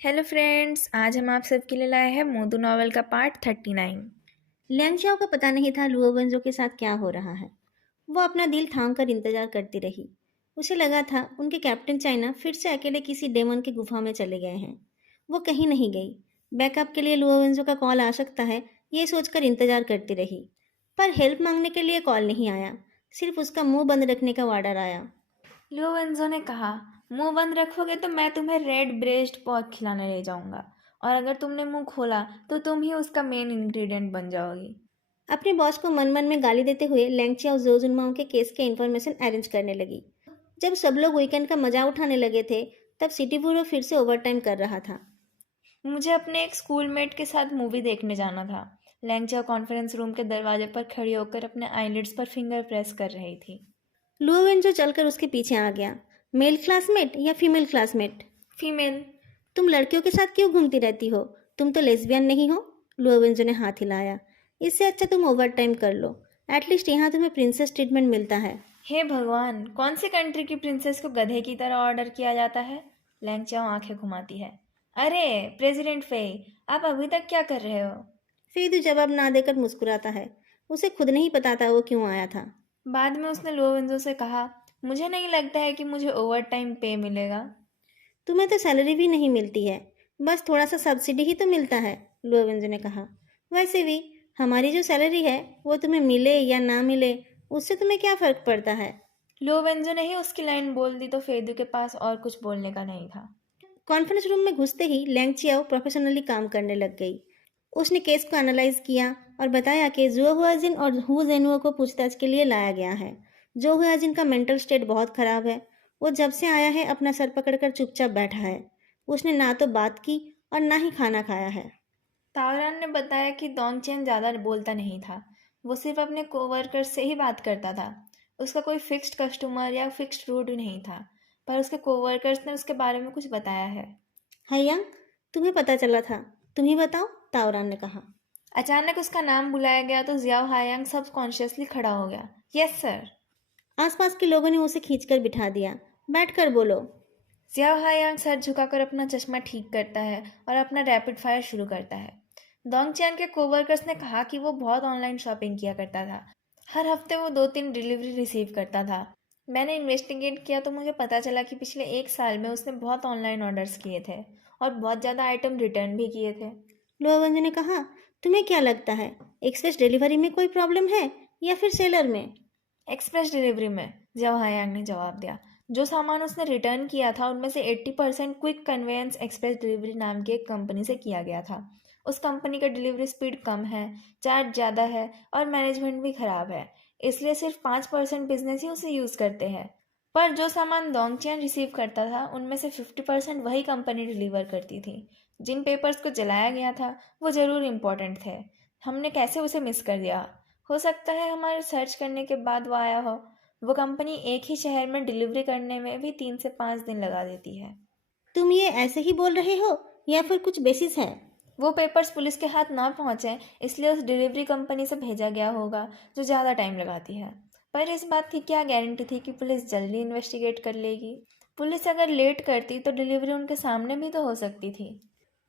Hello friends, आज हम आप सबके लिए लाए हैं मोदू नॉवल का पार्ट 39। लैंगशाओ को पता नहीं था लुओ वेंजो के साथ क्या हो रहा है। वो अपना दिल थाम कर इंतजार करती रही। उसे लगा था उनके कैप्टन चाइना फिर से अकेले किसी डेमन की गुफा में चले गए हैं। वो कहीं नहीं गई। बैकअप के लिए लुओ वेंजो का कॉल आ सकता है, ये सोचकर इंतजार करती रही। पर हेल्प मांगने के लिए कॉल नहीं आया। सिर्फ उसका मुंह बंद रखने का ऑर्डर आया। लुओवेंजो ने कहा, मुंह बंद रखोगे तो मैं तुम्हें रेड ब्रेस्ट पॉक खिलाने ले जाऊंगा, और अगर तुमने मुंह खोला तो तुम ही उसका मेन इंग्रेडिएंट बन जाओगी। अपने बॉस को मन मन में गाली देते हुए लैंगचियाओ जोजुनमाओ के केस के इन्फॉर्मेशन अरेंज करने लगी। जब सब लोग वीकेंड का मजा उठाने लगे थे, तब सिटी ब्यूरो फिर से ओवरटाइम कर रहा था। मुझे अपने एक स्कूलमेट के साथ मूवी देखने जाना था। लैंगचा कॉन्फ्रेंस रूम के दरवाजे पर खड़ी होकर अपने आईलिड्स पर फिंगर प्रेस कर रही थी। लुओवेंजो चलकर उसके पीछे आ गया। मेल क्लासमेट या फीमेल क्लासमेट? फीमेल। तुम लड़कियों के साथ क्यों घूमती रहती हो? तुम तो लेस्बियन नहीं हो? लुओवेंजो ने हाथ हिलाया। इससे अच्छा तुम ओवरटाइम कर लो। एटलीस्ट यहाँ तुम्हें प्रिंसेस ट्रीटमेंट मिलता है। हे भगवान, कौन सी कंट्री की प्रिंसेस को गधे की तरह ऑर्डर किया जाता है? लैंगचाओ आंखें घुमाती है। अरे प्रेसिडेंट फेई, आप अभी तक क्या कर रहे हो? फेदू जवाब ना देकर मुस्कुराता है। उसे खुद नहीं पता था वो क्यों आया था। बाद में उसने लोवेंजो से कहा, मुझे नहीं लगता है कि मुझे ओवर टाइम पे मिलेगा। तुम्हें तो सैलरी भी नहीं मिलती है, बस थोड़ा सा सब्सिडी ही तो मिलता है, लुओवेंजो ने कहा। वैसे भी हमारी जो सैलरी है वो तुम्हें मिले या ना मिले, उससे तुम्हें क्या फर्क पड़ता है? लोवेंजो ने ही उसकी लाइन बोल दी तो फेदू के पास और कुछ बोलने का नहीं था। कॉन्फ्रेंस रूम में घुसते ही लैंग चियाओ प्रोफेशनली काम करने लग गई। उसने केस को एनालाइज किया और बताया कि जुओ हुआजिन और हु जेनुओ को पूछताछ के लिए लाया गया है। जो हुआजिन का मेंटल स्टेट बहुत खराब है। वो जब से आया है अपना सर पकड़कर चुपचाप बैठा है। उसने ना तो बात की और ना ही खाना खाया है। तावरान ने बताया कि दोंगचेन ज़्यादा बोलता नहीं था। वो सिर्फ अपने कोवर्कर से ही बात करता था। उसका कोई फिक्स्ड कस्टमर या फिक्स्ड रूट नहीं था, पर उसके कोवर्कर्स ने उसके बारे में कुछ बताया है। हयांग, तुम्हें पता चला था? तुम ही बताओ, ताओरान ने कहा। अचानक उसका नाम बुलाया गया तो जियाओ हायांग सब कॉन्शियसली खड़ा हो गया। Yes sir. आसपास के लोगों ने उसे खींचकर बिठा दिया। बैठकर बोलो। जियाओ हायांग सर झुकाकर अपना चश्मा ठीक करता है और अपना रैपिड फायर शुरू करता है। दोंगचैन के कोवर्कर्स ने कहा कि वो बहुत ऑनलाइन शॉपिंग किया करता था। हर हफ्ते वो 2-3 डिलीवरी रिसीव करता था। मैंने इन्वेस्टिगेट किया तो मुझे पता चला कि पिछले 1 साल में उसने बहुत ऑनलाइन ऑर्डर्स किए थे और बहुत ज़्यादा आइटम रिटर्न भी किए थे। लोअरगंज ने कहा, तुम्हें क्या लगता है, एक्सप्रेस डिलीवरी में कोई प्रॉब्लम है या फिर सेलर में? एक्सप्रेस डिलीवरी में, जियाओ हायांग ने जवाब दिया। जो सामान उसने रिटर्न किया था उनमें से 80% क्विक कन्वेंस एक्सप्रेस डिलीवरी नाम की एक कंपनी से किया गया था। उस कंपनी का डिलीवरी स्पीड कम है, चार्ज ज़्यादा है और मैनेजमेंट भी ख़राब है, इसलिए सिर्फ 5% बिजनेस ही उसे यूज़ करते हैं। पर जो सामान दोंगचैन रिसीव करता था उनमें से 50% वही कंपनी डिलीवर करती थी। जिन पेपर्स को जलाया गया था वो ज़रूर इम्पोर्टेंट थे। हमने कैसे उसे मिस कर दिया? हो सकता है हमारे सर्च करने के बाद वो आया हो। वो कंपनी एक ही शहर में डिलीवरी करने में भी 3 से 5 दिन लगा देती है। तुम ये ऐसे ही बोल रहे हो या फिर कुछ बेसिस है? वो पेपर्स पुलिस के हाथ ना पहुंचे, इसलिए उस डिलीवरी कंपनी से भेजा गया होगा जो ज़्यादा टाइम लगाती है। पर इस बात की क्या गारंटी थी कि पुलिस जल्दी इन्वेस्टिगेट कर लेगी? पुलिस अगर लेट करती तो डिलीवरी उनके सामने भी तो हो सकती थी।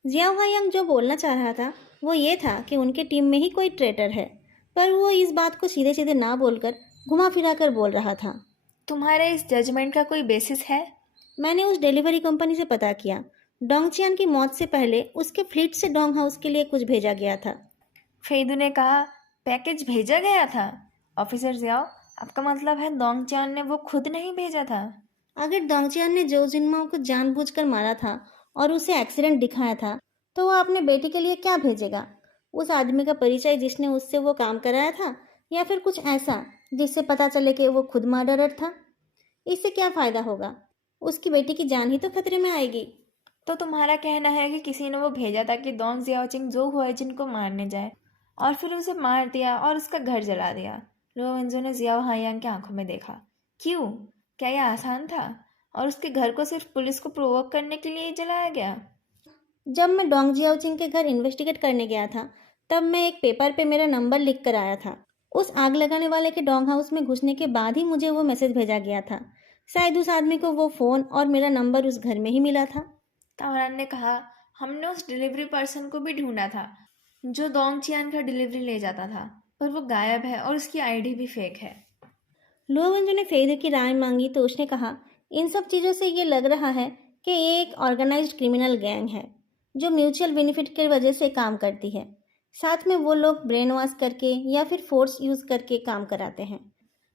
जियाओ हायांग जो बोलना चाह रहा था वो ये था कि उनके टीम में ही कोई ट्रेटर है। पर वो इस बात को सीधे सीधे ना बोलकर घुमा फिरा कर बोल रहा था। तुम्हारे इस जजमेंट का कोई बेसिस है? मैंने उस डिलीवरी कंपनी से पता किया। डोंगचियान की मौत से पहले उसके फ्लीट से डोंग हाउस के लिए कुछ भेजा गया था। फेदू ने कहा, पैकेज भेजा गया था? ऑफिसर जियाओ, आपका मतलब है दोंगचान ने वो खुद नहीं भेजा था? अगर डोंगचियान ने जो जिनमाओ को जानबूझकर मारा था और उसे एक्सीडेंट दिखाया था, तो वो अपने बेटे के लिए क्या भेजेगा? उस आदमी का परिचय जिसने उससे वो काम कराया था, या फिर कुछ ऐसा जिससे पता चले कि वो खुद मर्डरर था? इससे क्या फायदा होगा? उसकी बेटी की जान ही तो खतरे में आएगी। तो तुम्हारा कहना है कि किसी ने वो भेजा था कि दोंग जियाओचिंग जो हुआजिन को मारने जाए, और फिर उसे मार दिया और उसका घर जला दिया। रोवेंजो ने जियाओ हायांग की आंखों में देखा। क्यों? क्या यह आसान था? और उसके घर को सिर्फ पुलिस को प्रोवोक करने के लिए ही जलाया गया? जब मैं डोंग जियाओचिंग के घर इन्वेस्टिगेट करने गया था, तब मैं एक पेपर पे मेरा नंबर लिख कर आया था। उस आग लगाने वाले के डोंग हाउस में घुसने के बाद ही मुझे वो मैसेज भेजा गया था। शायद उस आदमी को वो फ़ोन और मेरा नंबर उस घर में ही मिला था। कामरान ने कहा, हमने उस डिलीवरी पर्सन को भी ढूंढा था जो दोंगचियान का डिलीवरी ले जाता था, पर वो गायब है और उसकी आईडी भी फेक है। लुओवेंजो ने फेदू की राय मांगी तो उसने कहा, इन सब चीज़ों से ये लग रहा है कि ये एक ऑर्गेनाइज्ड क्रिमिनल गैंग है जो म्यूचुअल बेनिफिट की वजह से काम करती है। साथ में वो लोग ब्रेन वॉश करके या फिर फोर्स यूज़ करके काम कराते हैं।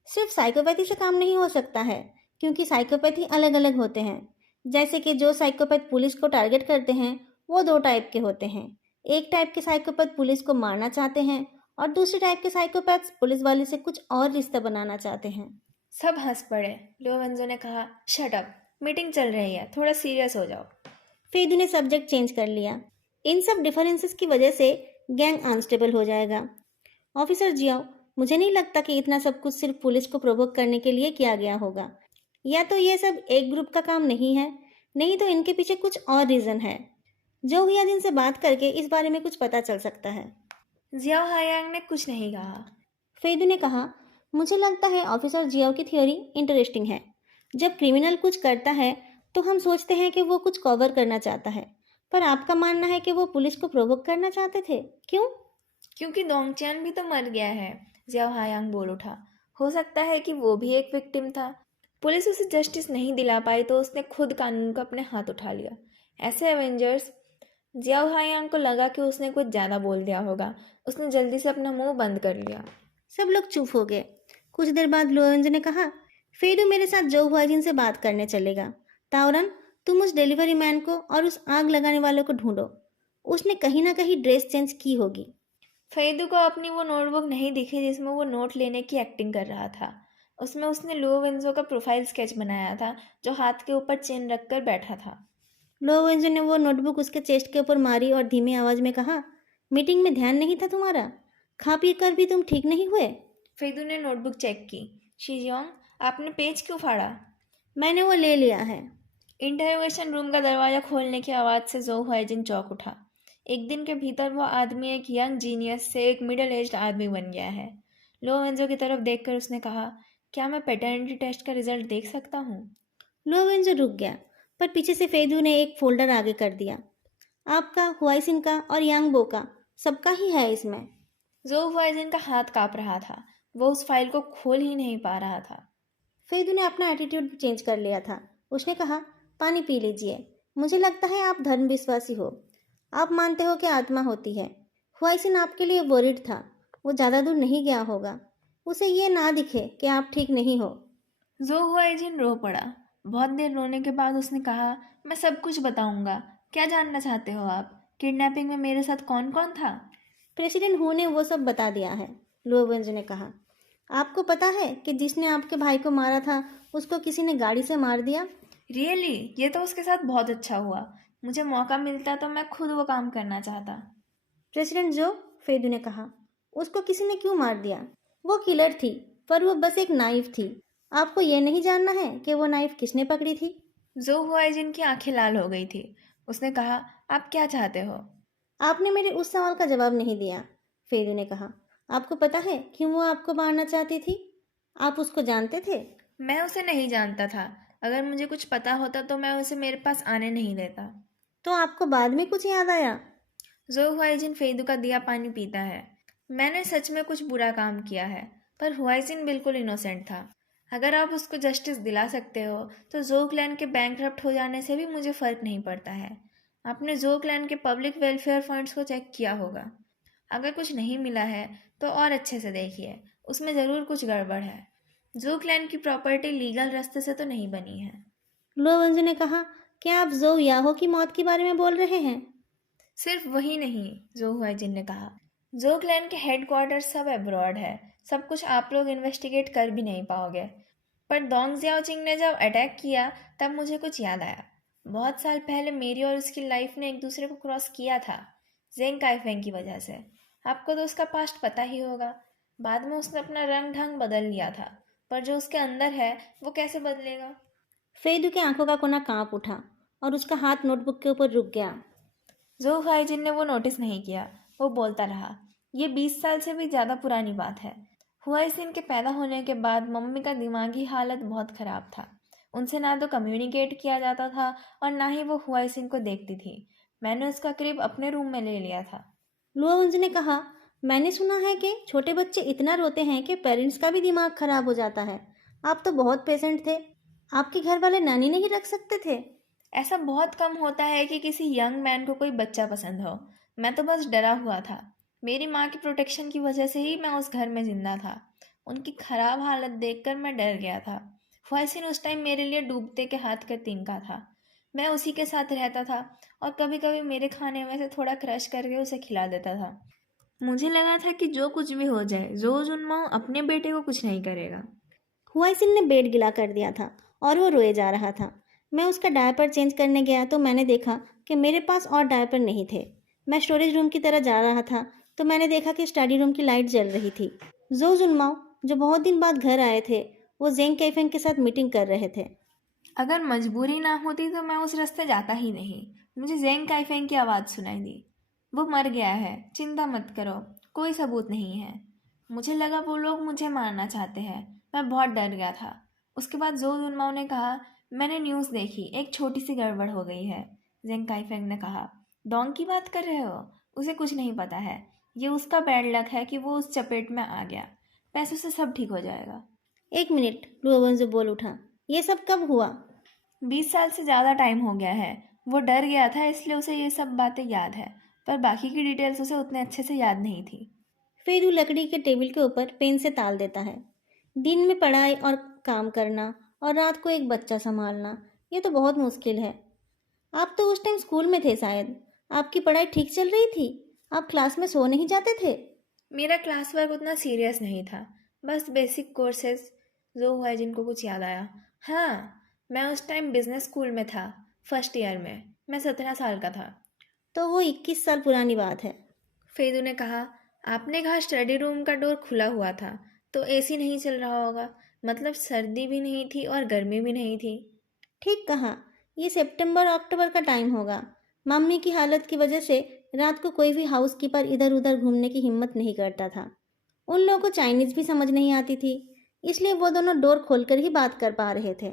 सिर्फ साइकोपैथी से काम नहीं हो सकता है, क्योंकि साइकोपैथी अलग अलग होते हैं। जैसे कि जो साइकोपैथ पुलिस को टारगेट करते हैं वो दो टाइप के होते हैं। एक टाइप के साइकोपैथ पुलिस को मारना चाहते हैं और दूसरे टाइप के साइकोपैथ्स पुलिस वाले से कुछ और रिश्ता बनाना चाहते हैं। सब हंस पड़े। लोवेंजो ने कहा, शट अप, मीटिंग चल रही है, थोड़ा सीरियस हो जाओ। फेदू ने सब्जेक्ट चेंज कर लिया। इन सब डिफरेंसेस की वजह से गैंग अनस्टेबल हो जाएगा। ऑफिसर जियाओ, मुझे नहीं लगता कि इतना सब कुछ सिर्फ पुलिस को प्रोवोक करने के लिए किया गया होगा। या तो ये सब एक ग्रुप का काम नहीं है, नहीं तो इनके पीछे कुछ और रीज़न है। जो हुआ जिनसे बात करके इस बारे में कुछ पता चल सकता है। जियाओ हायांग ने कुछ नहीं कहा। फेदू ने कहा, मुझे लगता है ऑफिसर जियाओ की थ्योरी इंटरेस्टिंग है। जब क्रिमिनल कुछ करता है तो हम सोचते हैं कि वो कुछ कवर करना चाहता है, पर आपका मानना है कि वो पुलिस को प्रोवोक करना चाहते थे। क्यों? क्योंकि दोंगचियान भी तो मर गया है। जियाओ हायांग बोल उठा। हो सकता है कि वो भी एक विक्टिम था। पुलिस उसे जस्टिस नहीं दिला पाई तो उसने खुद कानून को अपने हाथ उठा लिया। ऐसे एवेंजर्स। जियाओ हायांग को लगा कि उसने कुछ ज़्यादा बोल दिया होगा। उसने जल्दी से अपना मुंह बंद कर लिया। सब लोग चुप हो गए। कुछ देर बाद लोरेंजो ने कहा, फेदू मेरे साथ जो हुआजिन से बात करने चलेगा। ताओरन, तुम उस डिलीवरी मैन को और उस आग लगाने वाले को ढूंढो। उसने कहीं ना कहीं ड्रेस चेंज की होगी। फैदू को अपनी वो नोटबुक नहीं दिखी जिसमें वो नोट लेने की एक्टिंग कर रहा था। उसमें उसने लुओ विंजो का प्रोफाइल स्केच बनाया था, जो हाथ के ऊपर चेन रखकर बैठा था। लोरेंजो ने वो नोटबुक उसके चेस्ट के ऊपर मारी और धीमी आवाज में कहा, मीटिंग में ध्यान नहीं था तुम्हारा? खा पी कर भी तुम ठीक नहीं हुए? फैदू ने नोटबुक चेक की। शीजियोंग, आपने पेज क्यों फाड़ा? मैंने वो ले लिया है। इंटरोगेशन रूम का दरवाजा खोलने की आवाज़ से जो हुआजिन चौंक उठा। एक दिन के भीतर वो आदमी एक यंग जीनियस से एक मिडिल एज्ड आदमी बन गया है। लो वेंजो की तरफ देखकर उसने कहा, क्या मैं पैटर्निटी टेस्ट का रिजल्ट देख सकता हूँ? लोरेंजो रुक गया, पर पीछे से फेदू ने एक फोल्डर आगे कर दिया। आपका, हुआइसिन का और यांगबो का, सबका ही है इसमें। जो हुआजिन का हाथ काँप रहा था। वो उस फाइल को खोल ही नहीं पा रहा था। फेदू ने अपना एटीट्यूड चेंज कर लिया था। उसने कहा, पानी पी लीजिए। मुझे लगता है आप धर्म विश्वासी हो। आप मानते हो कि आत्मा होती है। हुआइसिन आपके लिए वोरिड था। वो ज़्यादा दूर नहीं गया होगा। उसे ये ना दिखे कि आप ठीक नहीं हो। जो हुआजिन रो पड़ा। बहुत देर रोने के बाद उसने कहा, मैं सब कुछ बताऊंगा। क्या जानना चाहते हो आप? किडनैपिंग में मेरे साथ कौन कौन था? प्रेसिडेंट हु ने वो सब बता दिया है, लोवेंज ने कहा। आपको पता है कि जिसने आपके भाई को मारा था उसको किसी ने गाड़ी से मार दिया? रियली? ये तो उसके साथ बहुत अच्छा हुआ। मुझे मौका मिलता तो मैं खुद वो काम करना चाहता। प्रेसिडेंट जो, फेदू ने कहा, उसको किसी ने क्यों मार दिया? वो किलर थी, पर वो बस एक नाइफ थी। आपको ये नहीं जानना है कि वो नाइफ किसने पकड़ी थी? जो हुआ जिनकी आंखें लाल हो गई थी। उसने कहा, आप क्या चाहते हो? आपने मेरे उस सवाल का जवाब नहीं दिया, फेदू ने कहा। आपको पता है क्यों वो आपको मारना चाहती थी? आप उसको जानते थे? मैं उसे नहीं जानता था। अगर मुझे कुछ पता होता तो मैं उसे मेरे पास आने नहीं देता। तो आपको बाद में कुछ याद आया? जो हुआइजिन फेदू का दिया पानी पीता है। मैंने सच में कुछ बुरा काम किया है, पर हुआइजिन बिल्कुल इनोसेंट था। अगर आप उसको जस्टिस दिला सकते हो तो जो क्लैन के बैंकरप्ट हो जाने से भी मुझे फ़र्क नहीं पड़ता है। आपने जो क्लैन के पब्लिक वेलफेयर फंड्स को चेक किया होगा। अगर कुछ नहीं मिला है तो और अच्छे से देखिए, उसमें ज़रूर कुछ गड़बड़ है। जो क्लैन की प्रॉपर्टी लीगल रास्ते से तो नहीं बनी है। लोवंजू ने कहा, क्या आप जो याहो की मौत के बारे में बोल रहे हैं? सिर्फ वही नहीं, जो हुआजिन ने कहा। जो क्लैन के हेडक्वार्टर सब अब्रॉड है। सब कुछ आप लोग इन्वेस्टिगेट कर भी नहीं पाओगे। पर दोंग जियाओचिंग ने जब अटैक किया तब मुझे कुछ याद आया। बहुत साल पहले मेरी और उसकी लाइफ ने एक दूसरे को क्रॉस किया था, जेंग काइफेंग की वजह से। आपको तो उसका पास्ट पता ही होगा। बाद में उसने अपना रंग ढंग बदल लिया था, पर जो उसके अंदर है वो कैसे बदलेगा? फेदू की आंखों का कोना कांप उठा और उसका हाथ नोटबुक के ऊपर रुक गया। जो हाइजिन ने वो नोटिस नहीं किया। वो बोलता रहा, ये 20 साल से भी ज़्यादा पुरानी बात है। हुआइसिन के पैदा होने के बाद मम्मी का दिमागी हालत बहुत ख़राब था। उनसे ना तो कम्युनिकेट किया जाता था और ना ही वो हुआइसिन को देखती थी। मैंने उसका क्रिब अपने रूम में ले लिया था। लुओवंज ने कहा, मैंने सुना है कि छोटे बच्चे इतना रोते हैं कि पेरेंट्स का भी दिमाग खराब हो जाता है। आप तो बहुत पेशेंट थे। आपके घर वाले नानी नहीं रख सकते थे? ऐसा बहुत कम होता है कि किसी यंग मैन को कोई बच्चा पसंद हो। मैं तो बस डरा हुआ था। मेरी माँ की प्रोटेक्शन की वजह से ही मैं उस घर में जिंदा था। उनकी खराब हालत देखकर मैं डर गया था। फॉयसिन उस टाइम मेरे लिए डूबते के हाथ का तिनका था। मैं उसी के साथ रहता था और कभी कभी मेरे खाने में से थोड़ा क्रश करके उसे खिला देता था। मुझे लगा था कि जो कुछ भी हो जाए, जो जुनमाओ अपने बेटे को कुछ नहीं करेगा। हुआइसिन ने बेड गिला कर दिया था और वो रोए जा रहा था। मैं उसका डायपर चेंज करने गया तो मैंने देखा कि मेरे पास और डायपर नहीं थे। मैं स्टोरेज रूम की तरह जा रहा था तो मैंने देखा कि स्टडी रूम की लाइट जल रही थी। जो जुनमाओ, जो बहुत दिन बाद घर आए थे, वो जेंग कैफेंग के साथ मीटिंग कर रहे थे। अगर मजबूरी ना होती तो मैं उस रास्ते जाता ही नहीं। मुझे जेंग काइफेंग की आवाज़ सुनाई दी। वो मर गया है, चिंता मत करो, कोई सबूत नहीं है। मुझे लगा वो लोग मुझे मारना चाहते हैं। मैं बहुत डर गया था। उसके बाद जो जुनमाओ ने कहा, मैंने न्यूज़ देखी, एक छोटी सी गड़बड़ हो गई है। जेंग काइफेंग ने कहा, डोंग की बात कर रहे हो? उसे कुछ नहीं पता है। ये उसका बैड लक है कि वो उस चपेट में आ गया। पैसों से सब ठीक हो जाएगा। एक मिनट, लुओवंजो बोल उठा। ये सब कब हुआ? 20 साल से ज़्यादा टाइम हो गया है। वो डर गया था इसलिए उसे ये सब बातें याद है, पर बाकी की डिटेल्स उसे उतने अच्छे से याद नहीं थी। फिर वो लकड़ी के टेबल के ऊपर पेन से ताल देता है। दिन में पढ़ाई और काम करना और रात को एक बच्चा संभालना, ये तो बहुत मुश्किल है। आप तो उस टाइम स्कूल में थे शायद। आपकी पढ़ाई ठीक चल रही थी? आप क्लास में सो नहीं जाते थे? मेरा क्लास वर्क उतना सीरियस नहीं था, बस बेसिक कोर्सेज जो हुआ है जिनको कुछ याद आया। हाँ, मैं उस टाइम बिजनेस स्कूल में था, फर्स्ट ईयर में। मैं 17 साल का था। तो वो 21 साल पुरानी बात है। फेदू ने कहा, आपने कहा स्टडी रूम का डोर खुला हुआ था, तो एसी नहीं चल रहा होगा। मतलब सर्दी भी नहीं थी और गर्मी भी नहीं थी। ठीक कहा। ये सितंबर अक्टूबर का टाइम होगा। मम्मी की हालत की वजह से रात को कोई भी हाउसकीपर इधर उधर घूमने की हिम्मत नहीं करता था। उन लोगों को चाइनीज भी समझ नहीं आती थी, इसलिए वो दोनों डोर खोलकर ही बात कर पा रहे थे।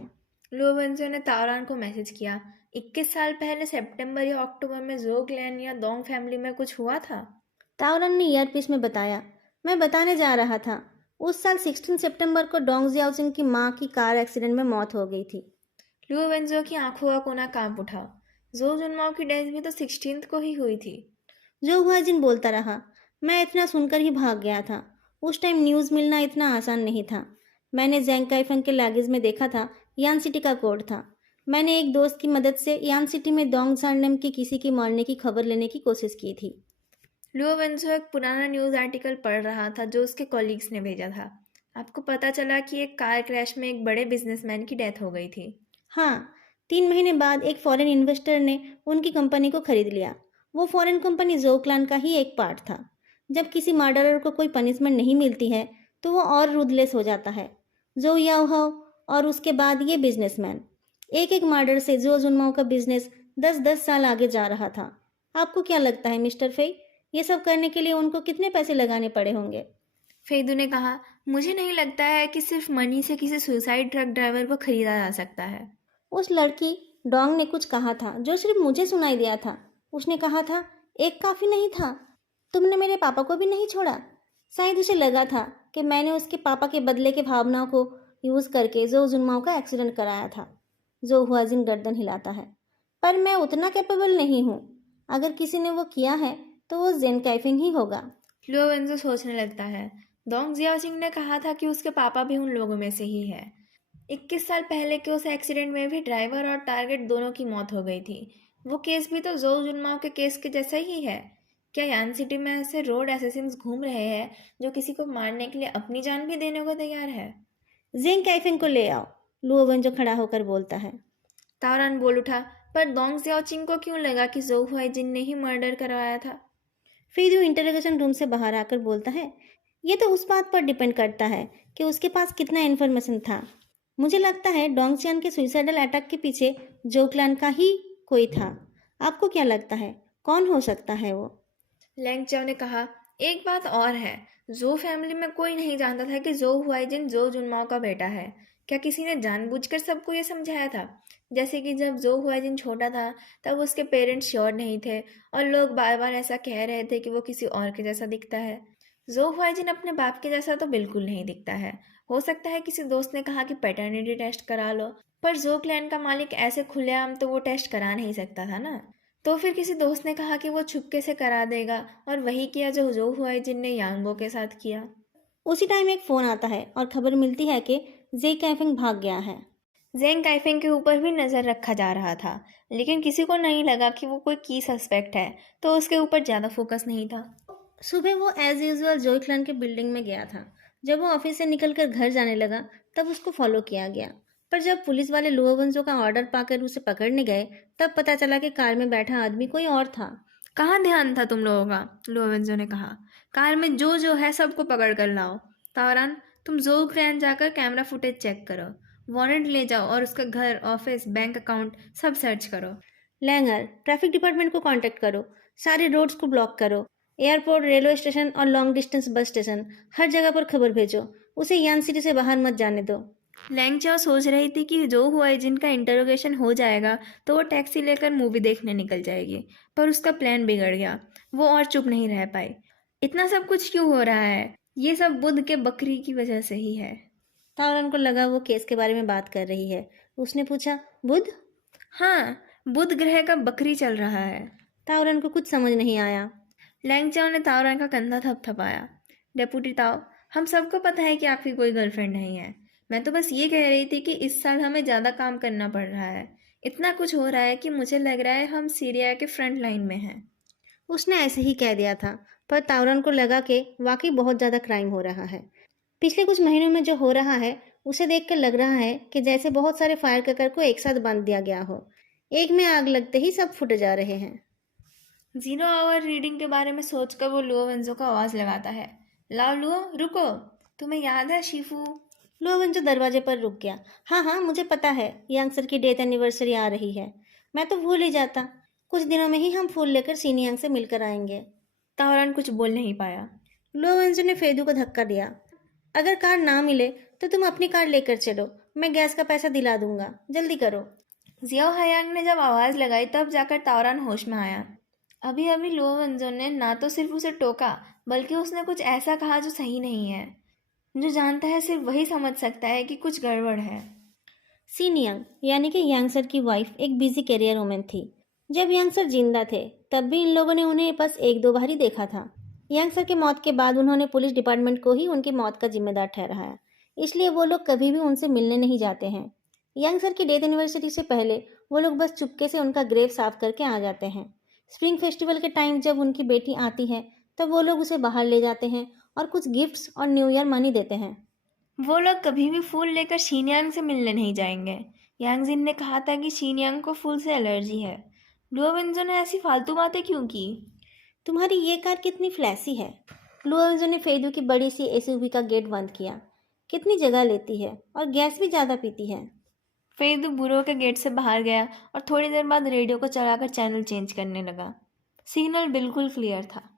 लुओवेंजो ने ताओरान को मैसेज किया, 21 साल पहले सितंबर या अक्टूबर में जो क्लैन या दोंग फैमिली में कुछ हुआ था। ताओरन ने ईयरपीस में बताया, मैं बताने जा रहा था। उस साल 16 सितंबर को डोंग जियाओसिंग की माँ की कार एक्सीडेंट में मौत हो गई थी। लुओवेंजो की आंखों का कोना कांप उठा। जो जुनमाओ की डेथ भी तो 16 को ही हुई थी। जो हुआजिन बोलता रहा। मैं इतना सुनकर ही भाग गया था। उस टाइम न्यूज़ मिलना इतना आसान नहीं था। मैंने जैंग काइफंग के लगेज में देखा था, यान सिटी का कोड था। मैंने एक दोस्त की मदद से यान सिटी में डोंग सान्डम की किसी की मरने की खबर लेने की कोशिश की थी। लुओवेंजो एक पुराना न्यूज़ आर्टिकल पढ़ रहा था जो उसके कॉलीग्स ने भेजा था। आपको पता चला कि एक कार क्रैश में एक बड़े बिजनेसमैन की डेथ हो गई थी। हाँ, 3 महीने बाद एक फॉरेन इन्वेस्टर ने उनकी कंपनी को खरीद लिया। वो फॉरेन कंपनी जोक्लान का ही एक पार्ट था। जब किसी मर्डरर को कोई पनिशमेंट नहीं मिलती है तो वो और रूदलेस हो जाता है। जो याओ हाओ और उसके बाद ये बिजनेसमैन, एक एक मर्डर से जो जुनमाओ का बिजनेस 10-10 साल आगे जा रहा था। आपको क्या लगता है मिस्टर फेई, ये सब करने के लिए उनको कितने पैसे लगाने पड़े होंगे? फेदू ने कहा, मुझे नहीं लगता है कि सिर्फ मनी से किसी सुसाइड ट्रक ड्राइवर को खरीदा जा सकता है। उस लड़की डोंग ने कुछ कहा था जो सिर्फ मुझे सुनाई दिया था। उसने कहा था, एक काफी नहीं था। तुमने मेरे पापा को भी नहीं छोड़ा। शायद उसे लगा था कि मैंने उसके पापा के बदले के भावनाओं को यूज करके जो जुनमाओं का एक्सीडेंट कराया था। जो हुआजिन गर्दन हिलाता है। पर मैं उतना कैपेबल नहीं हूँ। अगर किसी ने वो किया है तो वो जेन कैफिंग ही होगा। लुओवेंजो सोचने लगता है। दोंग जियाओसिंग ने कहा था कि उसके पापा भी उन लोगों में से ही है। 21 साल पहले के उस एक्सीडेंट में भी ड्राइवर और टारगेट दोनों की मौत हो गई थी। वो केस भी तो जो जुनमाओ के केस के जैसा ही है। क्या यान सिटी में ऐसे रोड एसेसिन्स घूम रहे हैं जो किसी को मारने के लिए अपनी जान भी देने को तैयार है? जेन कैफिंग को ले आओ, लुओवन जो खड़ा होकर बोलता है। तारान बोल उठा, पर दोंग जियाओचिंग को क्यों लगा कि जो हुआइजिन ने ही मर्डर करवाया था? फिर वो इंटरोगेशन रूम से बाहर आकर बोलता है, ये तो उस बात पर डिपेंड करता है कि उसके पास कितना इन्फॉर्मेशन था। मुझे लगता है डोंगचियान के सुइसाइडल अटैक के पीछे जोक्लान का ही कोई था। आपको क्या लगता है, कौन हो सकता है वो? लैंग चाओ ने कहा, एक बात और है। जो फैमिली में कोई नहीं जानता था कि जो हुआइजिन जो जुनमाओ का बेटा है। क्या किसी ने जानबूझकर सबको ये समझाया था? जैसे कि जब जो हुआजिन छोटा था तब उसके पेरेंट्स श्योर नहीं थे और लोग बार बार ऐसा कह रहे थे कि वो किसी और के जैसा दिखता है। जो हुआजिन अपने बाप के जैसा तो बिल्कुल नहीं दिखता है। हो सकता है किसी दोस्त ने कहा कि पैटर्निटी टेस्ट करा लो, पर जो क्लैन का मालिक ऐसे खुलेआम तो वो टेस्ट करा नहीं सकता था ना। तो फिर किसी दोस्त ने कहा कि वो छुपके से करा देगा, और वही किया जो हुआजिन ने यांगबो के साथ किया। उसी टाइम एक फ़ोन आता है और खबर मिलती है कि जे कैफिंग भाग गया है। जेंग काइफिंग के ऊपर भी नज़र रखा जा रहा था, लेकिन किसी को नहीं लगा कि वो कोई की सस्पेक्ट है, तो उसके ऊपर ज़्यादा फोकस नहीं था। सुबह वो एज यूजुअल जोई क्लान के बिल्डिंग में गया था। जब वो ऑफिस से निकलकर घर जाने लगा तब उसको फॉलो किया गया। पर जब पुलिस वाले लुओवंजो का ऑर्डर पाकर उसे पकड़ने गए तब पता चला कि कार में बैठा आदमी कोई और था। कहाँ ध्यान था तुम लोगों का, लोवेंजो ने कहा। कार में जो है सबको पकड़ कर लाओ। तावरान, तुम जो ग्रैंड जाकर कैमरा फुटेज चेक करो, वारंट ले जाओ और उसका घर, ऑफिस, बैंक अकाउंट सब सर्च करो। लैंगर, ट्रैफिक डिपार्टमेंट को कांटेक्ट करो, सारे रोड्स को ब्लॉक करो, एयरपोर्ट, रेलवे स्टेशन और लॉन्ग डिस्टेंस बस स्टेशन, हर जगह पर खबर भेजो। उसे यान सिटी से बाहर मत जाने दो। लैंग चाओ सोच रही थी कि जो हुआ है जिनका इंटरोगेशन हो जाएगा तो वो टैक्सी लेकर मूवी देखने निकल जाएगी, पर उसका प्लान बिगड़ गया। वो और चुप नहीं रह पाई। इतना सब कुछ क्यों हो रहा है? ये सब बुध के बकरी की वजह से ही है। तावरन को लगा वो केस के बारे में बात कर रही है। उसने पूछा, बुध? हाँ, बुध ग्रह का बकरी चल रहा है। तावरन को कुछ समझ नहीं आया। लैंग चाओ ने ताओरान का कंधा थपथपाया। डेपुटी ताओ, हम सबको पता है कि आपकी कोई गर्लफ्रेंड नहीं है। मैं तो बस ये कह रही थी कि इस साल हमें ज़्यादा काम करना पड़ रहा है। इतना कुछ हो रहा है कि मुझे लग रहा है हम सीरिया के फ्रंट लाइन में हैं। उसने ऐसे ही कह दिया था, पर तावरन को लगा कि वाकई बहुत ज़्यादा क्राइम हो रहा है। पिछले कुछ महीनों में जो हो रहा है उसे देखकर लग रहा है कि जैसे बहुत सारे फायर क्रैकर को एक साथ बांध दिया गया हो। एक में आग लगते ही सब फूट जा रहे हैं। 0 आवर रीडिंग के बारे में सोचकर वो लुओ वेंजो का आवाज़ लगाता है। लाओ लुओ, रुको। तुम्हें याद है शिफू? लोगन जो दरवाजे पर रुक गया। हाँ हाँ, मुझे पता है, यंग सर की डेथ एनिवर्सरी आ रही है। मैं तो भूल ही जाता। कुछ दिनों में ही हम फूल लेकर सीनी यंग से मिलकर आएंगे। तावरान कुछ बोल नहीं पाया। लोवेंजो ने फेदू को धक्का दिया। अगर कार ना मिले तो तुम अपनी कार लेकर चलो, मैं गैस का पैसा दिला दूंगा, जल्दी करो। जियाओ हयांग ने जब आवाज़ लगाई तब जाकर तावरान होश में आया। अभी अभी लुओ वेंजो ने ना तो सिर्फ उसे टोका, बल्कि उसने कुछ ऐसा कहा जो सही नहीं है। जो जानता है सिर्फ वही समझ सकता है कि कुछ गड़बड़ है। सीनी यंग यानी कि यंग सर की वाइफ एक बिजी करियर वुमेन थी। जब यंग सर जिंदा थे तब भी इन लोगों ने उन्हें बस एक दो बार ही देखा था। यंग सर की मौत के बाद उन्होंने पुलिस डिपार्टमेंट को ही उनकी मौत का जिम्मेदार ठहराया, इसलिए वो लोग कभी भी उनसे मिलने नहीं जाते हैं। यंग सर की डेथ एनिवर्सरी से पहले वो लोग बस चुपके से उनका ग्रेव साफ करके आ जाते हैं। स्प्रिंग फेस्टिवल के टाइम जब उनकी बेटी आती है तब वो लोग उसे बाहर ले जाते हैं और कुछ गिफ्ट्स और न्यू ईयर मनी देते हैं। वो लोग कभी भी फूल लेकर शीनयांग से मिलने नहीं जाएंगे। यांगजिन ने कहा था कि शीनयांग को फूल से एलर्जी है। लुओ वेंजो ने ऐसी फालतू बातें क्यों की? तुम्हारी ये कार कितनी फ्लैसी है। लुओजो ने फेदू की बड़ी सी एसयूवी का गेट बंद किया। कितनी जगह लेती है और गैस भी ज़्यादा पीती है। फेदू बुरो के गेट से बाहर गया और थोड़ी देर बाद रेडियो को चलाकर चैनल चेंज करने लगा। सिग्नल बिल्कुल क्लियर था।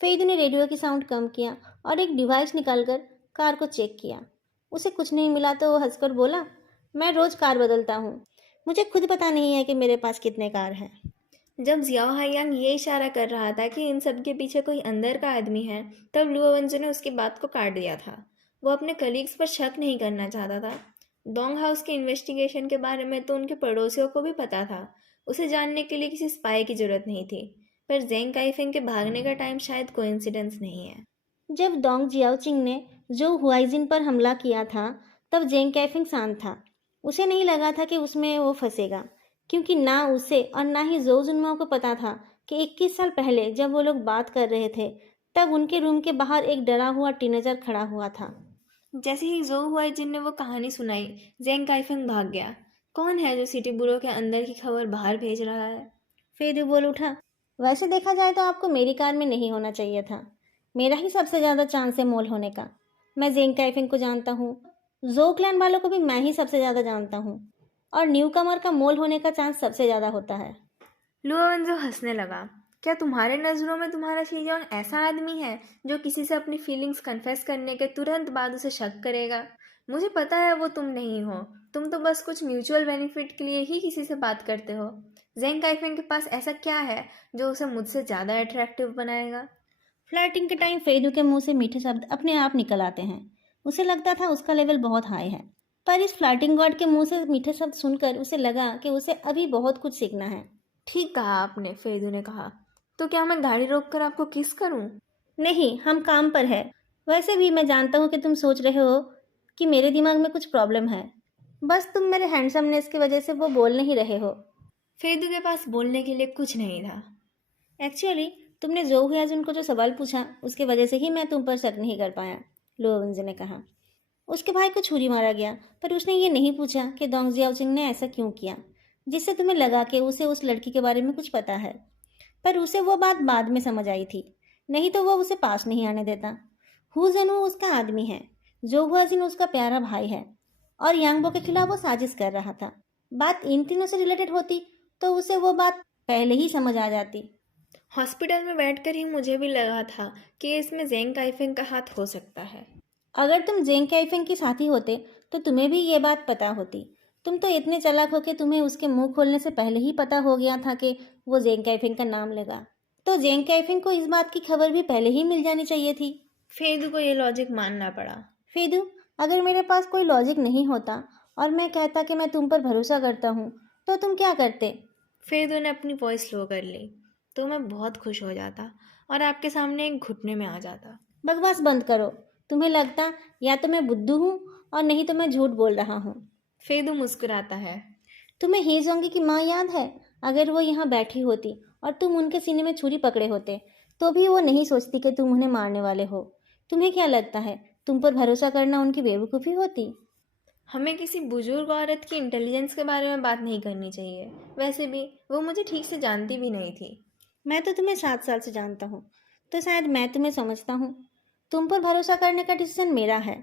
फेदू ने रेडियो की साउंड कम किया और एक डिवाइस निकालकर कार को चेक किया। उसे कुछ नहीं मिला तो वो हंसकर बोला, मैं रोज़ कार बदलता हूँ, मुझे खुद पता नहीं है कि मेरे पास कितने कार हैं। जब जियाओ हायांग ये इशारा कर रहा था कि इन सब के पीछे कोई अंदर का आदमी है, तब लुओ वेंजो ने उसकी बात को काट दिया था। वो अपने कलीग्स पर शक नहीं करना चाहता था। डोंग हाउस के इन्वेस्टिगेशन के बारे में तो उनके पड़ोसियों को भी पता था। उसे जानने के लिए किसी स्पाई की जरूरत नहीं थी। पर जेंग काइफिंग के भागने का टाइम शायद कोइंसिडेंस नहीं है। जब डोंग जियाओचिंग ने जो हुआइजिन पर हमला किया था तब जेंग कैफिंग शांत था। उसे नहीं लगा था कि उसमें वो फंसेगा, क्योंकि ना उसे और ना ही जो जुन्माओं को पता था कि 21 साल पहले जब वो लोग बात कर रहे थे तब उनके रूम के बाहर एक डरा हुआ टीनेजर खड़ा हुआ था। जैसे ही जो हुआ जिन ने वो कहानी सुनाई, जेंग काइफिंग भाग गया। कौन है जो सिटी बुरो के अंदर की खबर बाहर भेज रहा है? फिर वो बोल उठा, वैसे देखा जाए तो आपको मेरी कार में नहीं होना चाहिए था। मेरा ही सबसे ज़्यादा चांस है मोल होने का। मैं जेंग कैफिंग को जानता हूँ, जो क्लैन वालों को भी मैं ही सबसे ज़्यादा जानता हूँ, और न्यू कमर का मोल होने का चांस सबसे ज़्यादा होता है। लुओवेंजो हंसने लगा। क्या तुम्हारे नज़रों में तुम्हारा शीजोंग ऐसा आदमी है जो किसी से अपनी फीलिंग्स कन्फेस करने के तुरंत बाद उसे शक करेगा? मुझे पता है वो तुम नहीं हो। तुम तो बस कुछ म्यूचुअल बेनिफिट के लिए ही किसी से बात करते हो। जेंग काइफेंग के पास ऐसा क्या है जो उसे मुझसे ज़्यादा अट्रैक्टिव बनाएगा? फ्लर्टिंग के टाइम फेदू के मुंह से मीठे शब्द अपने आप निकल आते हैं। उसे लगता था उसका लेवल बहुत हाई है, पर इस फ्लर्टिंग वर्ड के मुंह से मीठे शब्द सुनकर उसे लगा कि उसे अभी बहुत कुछ सीखना है। ठीक कहा आपने, फेदू ने कहा। तो क्या मैं गाड़ी रोककर आपको किस करूं? नहीं, हम काम पर है। वैसे भी मैं जानता हूँ कि तुम सोच रहे हो कि मेरे दिमाग में कुछ प्रॉब्लम है। बस तुम मेरे हैंडसमनेस की वजह से वो बोल नहीं रहे हो। फेदू के पास बोलने के लिए कुछ नहीं था। एक्चुअली तुमने जो हुआजुन को जो सवाल पूछा उसके वजह से ही मैं तुम पर शक नहीं कर पाया, लुओवेंजे ने कहा। उसके भाई को छुरी मारा गया, पर उसने ये नहीं पूछा कि दोंग जियाओचिंग ने ऐसा क्यों किया, जिससे तुम्हें लगा कि उसे उस लड़की के बारे में कुछ पता है। पर उसे वो बात बाद में समझ आई थी, नहीं तो वो उसे पास नहीं आने देता। हु जनू उसका आदमी है, जो हुआजिन उसका प्यारा भाई है, और यांगबो के खिलाफ वो साजिश कर रहा था। बात इन तीनों से रिलेटेड होती तो उसे वो बात पहले ही समझ आ जाती। हॉस्पिटल में बैठकर ही मुझे भी लगा था कि इसमें जेंग काइफेंग का हाथ हो सकता है। अगर तुम जेंग काइफेंग के साथी होते तो तुम्हें भी ये बात पता होती। तुम तो इतने चालाक हो कि तुम्हें उसके मुंह खोलने से पहले ही पता हो गया था कि वो जेंग काइफेंग का नाम लेगा। तो जेंग काइफेंग को इस बात की खबर भी पहले ही मिल जानी चाहिए थी। फेदू को ये लॉजिक मानना पड़ा। फेदू, अगर मेरे पास कोई लॉजिक नहीं होता और मैं कहता कि मैं तुम पर भरोसा करता हूँ, तो तुम क्या करते? फेदू ने अपनी वॉइस स्लो कर ली। तो मैं बहुत खुश हो जाता और आपके सामने एक घुटने में आ जाता। बकवास बंद करो। तुम्हें लगता या तो मैं बुद्धू हूँ और नहीं तो मैं झूठ बोल रहा हूँ। फेदू मुस्कुराता है। तुम्हें ही जोंगी की माँ याद है? अगर वो यहाँ बैठी होती और तुम उनके सीने में छुरी पकड़े होते तो भी वो नहीं सोचती कि तुम उन्हें मारने वाले हो। तुम्हें क्या लगता है तुम पर भरोसा करना उनकी बेवकूफ़ी होती? हमें किसी बुजुर्ग औरत की इंटेलिजेंस के बारे में बात नहीं करनी चाहिए। वैसे भी वो मुझे ठीक से जानती भी नहीं थी। मैं तो तुम्हें 7 साल से जानता हूँ, तो शायद मैं तुम्हें समझता हूँ। तुम पर भरोसा करने का डिसीजन मेरा है,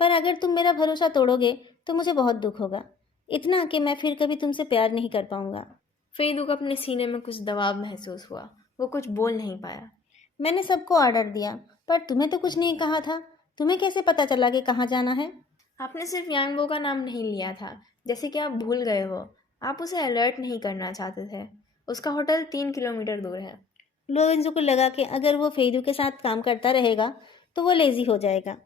पर अगर तुम मेरा भरोसा तोड़ोगे तो मुझे बहुत दुख होगा, इतना कि मैं फिर कभी तुमसे प्यार नहीं कर पाऊंगा। फेदू को अपने सीने में कुछ दबाव महसूस हुआ। वो कुछ बोल नहीं पाया। मैंने सबको ऑर्डर दिया, पर तुम्हें तो कुछ नहीं कहा था। तुम्हें कैसे पता चला कि कहाँ जाना है? आपने सिर्फ यांगबो का नाम नहीं लिया था, जैसे कि आप भूल गए हो। आप उसे अलर्ट नहीं करना चाहते थे। उसका होटल 3 किलोमीटर दूर है। लोरेंजो को लगा कि अगर वो फेदू के साथ काम करता रहेगा तो वो लेजी हो जाएगा।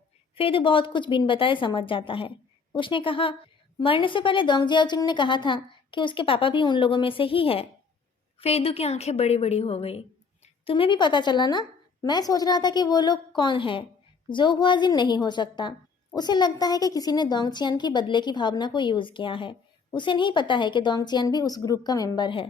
फेदू बहुत कुछ बिन बताए समझ जाता है। उसने कहा, मरने से पहले दोंग जियाओचिंग ने कहा था कि उसके पापा भी उन लोगों में से ही है। फेदू की आंखें बड़ी बड़ी हो गई। तुम्हें भी पता चला ना? मैं सोच रहा था कि वो लोग कौन है। जो हुआजिन नहीं हो सकता। उसे लगता है कि किसी ने दोंगचियन की बदले की भावना को यूज़ किया है। उसे नहीं पता है कि दोंगचियन भी उस ग्रुप का मेंबर है।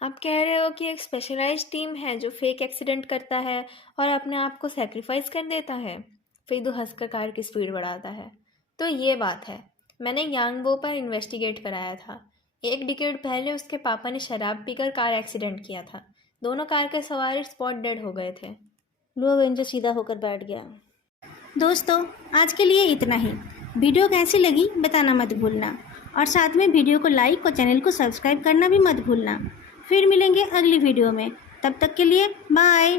आप कह रहे हो कि एक स्पेशलाइज्ड टीम है जो फेक एक्सीडेंट करता है और अपने आप को सेक्रीफाइस कर देता है? फेदू हंसकर कार की स्पीड बढ़ाता है। तो ये बात है। मैंने यांगबो पर इन्वेस्टिगेट कराया था। 1 डिकेड पहले उसके पापा ने शराब पीकर कार एक्सीडेंट किया था। दोनों कार के सवार स्पॉट डेड हो गए थे। लुओवेंजो सीधा होकर बैठ गया। दोस्तों, आज के लिए इतना ही। वीडियो कैसी लगी बताना मत भूलना, और साथ में वीडियो को लाइक और चैनल को सब्सक्राइब करना भी मत भूलना। फिर मिलेंगे अगली वीडियो में। तब तक के लिए बाय।